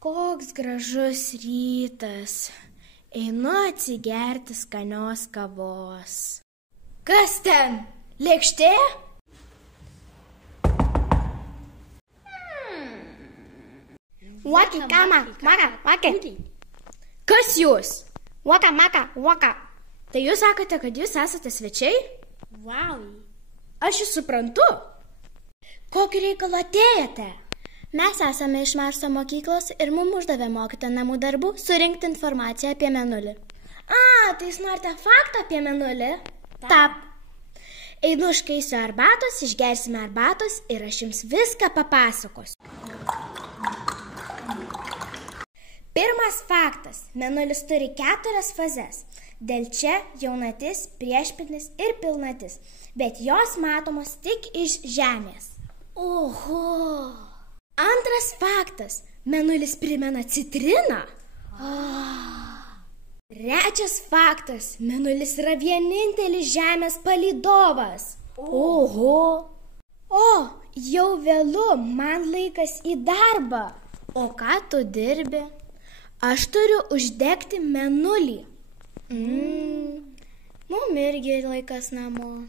Koks gražus rytas. Einu atsigerti skanios kavos. Kas ten? Lėkštė? Waki, kama, maka, waki. Kas jūs? Waka, maka, waka. Tai jūs sakote, kad jūs esate svečiai? Wow. Aš jūs suprantu. Kokį reikalą atėjote? Mes esame iš Marso mokyklos ir mums uždavė mokytojo namų darbų surinkti informaciją apie Mėnulį. Tai jūs norite faktą apie Mėnulį? Taip. Einu užkaisiu arbatos, išgersime arbatos ir aš jums viską papasakosiu. Pirmas faktas. Mėnulis turi 4 fazes. Delčia, jaunatis, priešpilnis ir pilnatis. Bet jos matomos tik iš Žemės. Oho. Antras faktas. Mėnulis primena citriną. Trečias faktas. Mėnulis yra vienintelis Žemės palydovas. Oho. Jau vėlu, man laikas į darbą. O ką tu dirbi? Aš turiu uždegti Mėnulį. Mum irgi laikas namo.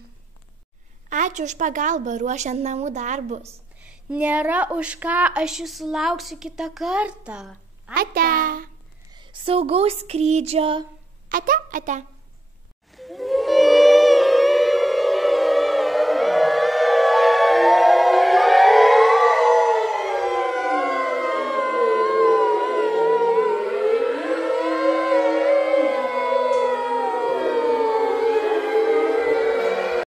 Ačiū už pagalbą ruošiant namų darbus. Nėra už ką, aš jūsų lauksiu kitą kartą. Ate. Saugaus skrydžio. Ate.